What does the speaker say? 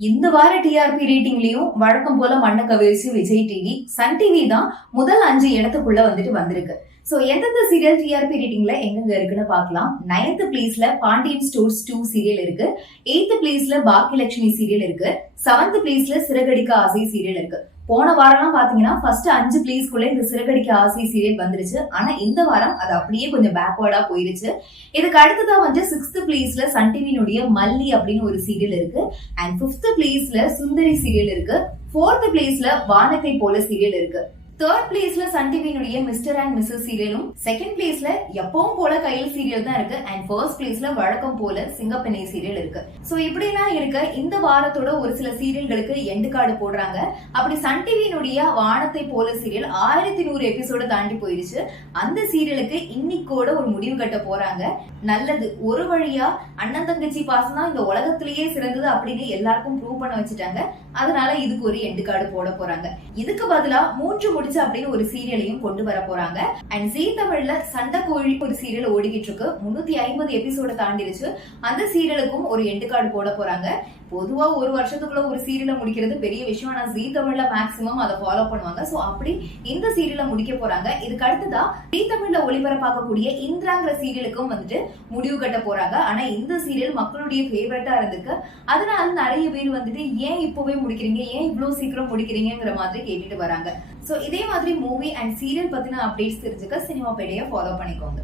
இந்த வார டிஆர்பி ரேட்டிங்லயும் வழக்கம் போல மன்ன கவிழ்ச்சி விஜய் டிவி சன் டிவி தான் முதல் அஞ்சு இடத்துக்குள்ள வந்துட்டு வந்திருக்கு. சோ எந்தெந்த சீரியல் டிஆர்பி ரேட்டிங்ல எங்கெங்க இருக்குன்னு பார்க்கலாம். நைன்த் பிளேஸ்ல பாண்டியன் ஸ்டோர்ஸ் டூ சீரியல் இருக்கு. எயித்து பிளேஸ்ல பாக்கியலட்சுமி சீரியல் இருக்கு. செவன்த் பிளேஸ்ல சிறகடிக்க ஆசை சீரியல் இருக்கு. போன வாரம்லாம் பாத்தீங்கன்னா ஃபர்ஸ்ட் அஞ்சு பிளேஸ்க்குள்ள இந்த சிறகடிக்க ஆசை சீரியல் வந்துருச்சு. ஆனா இந்த வாரம் அது அப்படியே கொஞ்சம் பேக்வர்டா போயிருச்சு. இதுக்கு அடுத்ததா வந்து சிக்ஸ்த் பிளேஸ்ல சன் டிவினுடைய மல்லி அப்படின்னு ஒரு சீரியல் இருக்கு. அண்ட் பிப்த் பிளேஸ்ல சுந்தரி சீரியல் இருக்கு. ஃபோர்த் பிளேஸ்ல வானத்தை போல சீரியல் இருக்கு. தேர்ட் பிளேஸ்ல சன் டிவினுடைய மிஸ்டர் அண்ட் மிஸ்ஸஸ் சீரியலும் செகண்ட் பிளேஸ்ல எப்பவும் போல கையில் சீரியல் தான் இருக்கு. அண்ட் ஃபர்ஸ்ட் பிளேஸ்ல வழக்கம் போல சிங்கப்பெண்ணை சீரியல் இருக்கு. சோ இப்படிலாம் இருக்க இந்த வாரத்தோட ஒரு சில சீரியல்களுக்கு எண்டு கார்டு போடுறாங்க. அப்படி சன் டிவியினுடைய வானத்தை போல சீரியல் ஆயிரத்தி நூறு எபிசோட தாண்டி போயிருச்சு அந்த சீரியலுக்கு இன்னைக்கோட ஒரு முடிவு கட்ட போறாங்க. நல்லது ஒரு வழியா அண்ணன் தங்கச்சி பாசம் தான் இந்த உலகத்திலேயே சிறந்தது அப்படின்னு எல்லாருக்கும் ப்ரூவ் பண்ண வச்சுட்டாங்க. அதனால இதுக்கு ஒரு எண்டு கார்டு போட போறாங்க. இதுக்கு பதிலா மூன்று முடிச்சு அப்படின்னு ஒரு சீரியலையும் கொண்டு வர போறாங்க. அண்ட் ஜீ தமிழ்ல சண்டை கோழி ஒரு சீரியல் ஓடிக்கிட்டு இருக்கு. முன்னூத்தி ஐம்பது எபிசோட தாண்டிருச்சு. அந்த சீரியலுக்கும் ஒரு எண்டு கார்டு போட போறாங்க. பொதுவா ஒரு வருஷத்துக்குள்ள ஒரு சீரியலை முடிக்கிறது பெரிய விஷயம். ஆனா ஜீ தமிழ்ல மேக்சிமம் அதை ஃபாலோ பண்ணுவாங்க. சோ அப்படி இந்த சீரியலை முடிக்க போறாங்க. இதுக்கு அடுத்ததா ஜீ தமிழ்ல ஒளிபரப்பாக்கக்கூடிய இந்திராங்கிற சீரியலுக்கும் வந்துட்டு முடிவு கட்ட போறாங்க. ஆனா இந்த சீரியல் மக்களுடைய ஃபேவரட்டா இருந்துக்கு. அதனால நிறைய பேர் வந்துட்டு ஏன் இப்பவே முடிக்கிறீங்க? ஏன் இவ்வளவு சீக்கிரம் முடிக்கிறீங்கிற மாதிரி கேட்டுட்டு வராங்க. சோ இதே மாதிரி மூவி அண்ட் சீரியல் பத்தின அப்டேட்ஸ் தெரிஞ்சுக்க சினிமா பேடையை ஃபாலோ பண்ணிக்கோங்க.